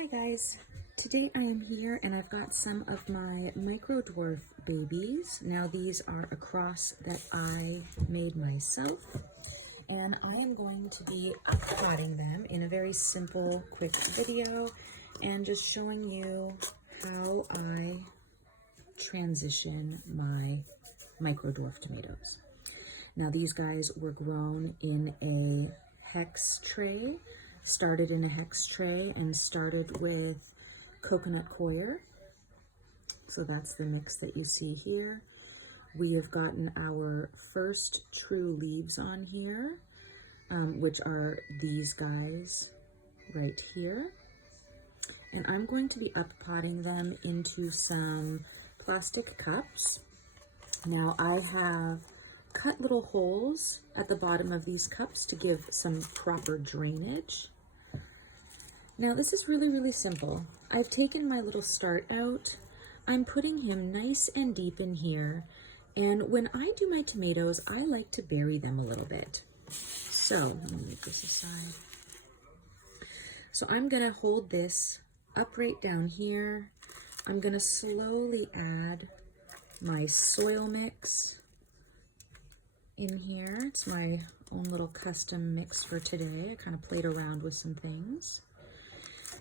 Hi guys, today I am here and I've got some of my micro dwarf babies. Now these are a cross that I made myself and I am going to be potting them in a very simple, quick video and just showing you how I transition my micro dwarf tomatoes. Now these guys were grown in a hex tray. Started in a hex tray and started with coconut coir. So that's the mix that you see here. We have gotten our first true leaves on here, which are these guys right here. And I'm going to be uppotting them into some plastic cups. Now I have cut little holes at the bottom of these cups to give some proper drainage. Now this is really simple. I've taken my little start out. I'm putting him nice and deep in here. And when I do my tomatoes, I like to bury them a little bit. So let me move this aside. So I'm gonna hold this upright down here. I'm gonna slowly add my soil mix in here. It's my own little custom mix for today. I kind of played around with some things.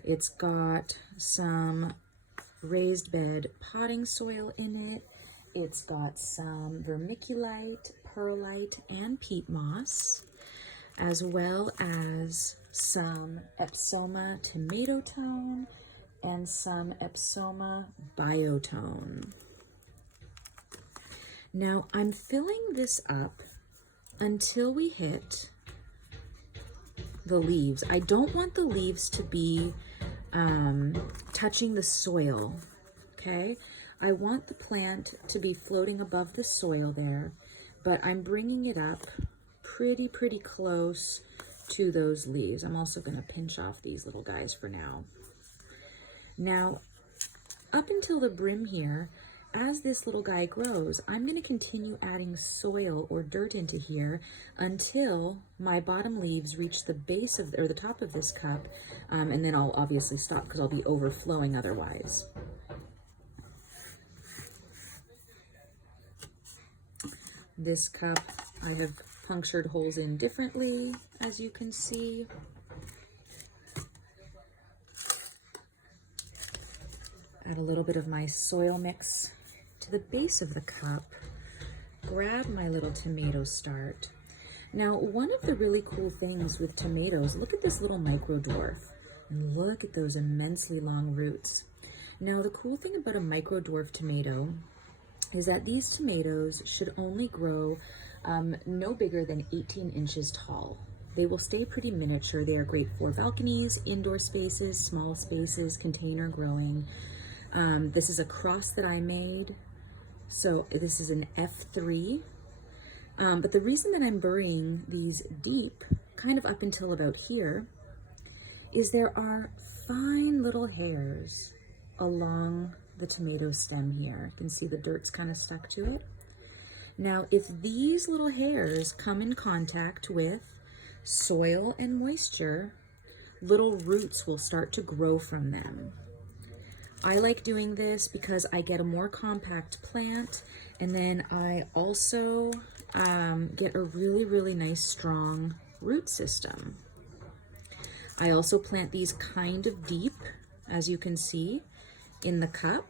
It's got some raised bed potting soil in it. It's got some vermiculite, perlite, and peat moss, as well as some Epsoma tomato tone and some Epsoma biotone. Now I'm filling this up until we hit the leaves. I don't want the leaves to be touching the soil, okay? I want the plant to be floating above the soil there, but I'm bringing it up pretty close to those leaves. I'm also gonna pinch off these little guys for now. Now, up until the brim here, as this little guy grows, I'm going to continue adding soil or dirt into here until my bottom leaves reach the base of, or the top of this cup, and then I'll obviously stop because I'll be overflowing otherwise. This cup I have punctured holes in differently, as you can see. Add a little bit of my soil mix to the base of the cup. Grab my little tomato start. Now, one of the really cool things with tomatoes, look at this little micro dwarf and look at those immensely long roots. Now, the cool thing about a micro dwarf tomato is that these tomatoes should only grow no bigger than 18 inches tall. They will stay pretty miniature. They are great for balconies, indoor spaces, small spaces, container growing. This is a cross that I made. So this is an F3. But the reason that I'm burying these deep, kind of up until about here, is there are fine little hairs along the tomato stem here. You can see the dirt's kind of stuck to it. Now, if these little hairs come in contact with soil and moisture, little roots will start to grow from them. I like doing this because I get a more compact plant, and then I also get a really nice strong root system. I also plant these kind of deep, as you can see, in the cup.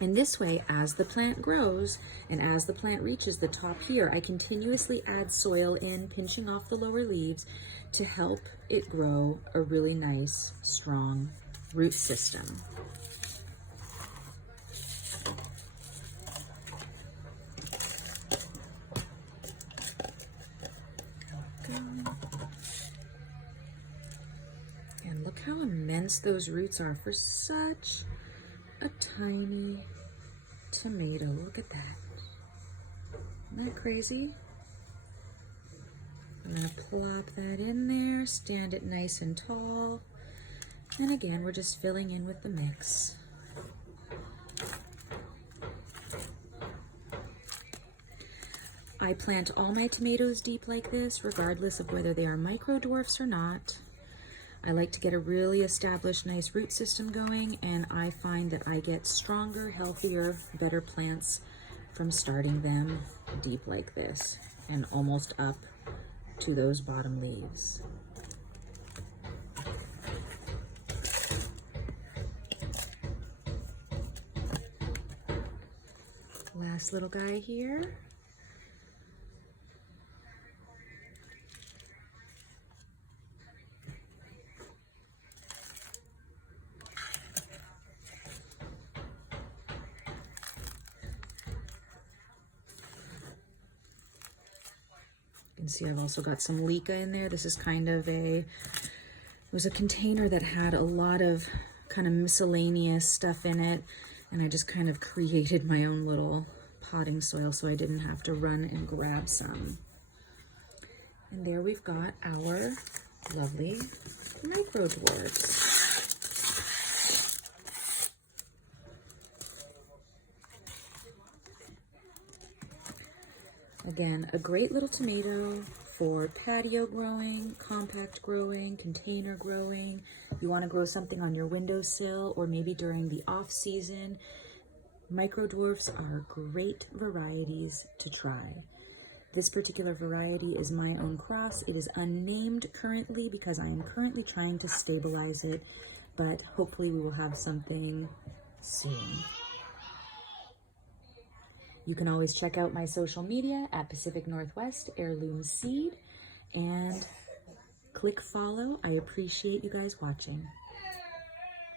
And this way, as the plant grows and as the plant reaches the top here, I continuously add soil in, pinching off the lower leaves to help it grow a really nice, strong root system. And look how immense those roots are for such a tiny tomato. Look at that. Isn't that crazy? I'm gonna plop that in there, stand it nice and tall. And again, we're just filling in with the mix. I plant all my tomatoes deep like this, regardless of whether they are micro dwarfs or not. I like to get a really established, nice root system going, and I find that I get stronger, healthier, better plants from starting them deep like this and almost up to those bottom leaves. Last little guy here. You can see I've also got some leca in there. This is kind of it was a container that had a lot of kind of miscellaneous stuff in it, and I just kind of created my own little potting soil so I didn't have to run and grab some. And there we've got our lovely micro dwarfs. Again, a great little tomato for patio growing, compact growing, container growing. You want to grow something on your windowsill or maybe during the off season. Micro dwarfs are great varieties to try. This particular variety is my own cross. It is unnamed currently because I am currently trying to stabilize it, but hopefully we will have something soon. You can always check out my social media at Pacific Northwest Heirloom Seed and click follow. I appreciate you guys watching.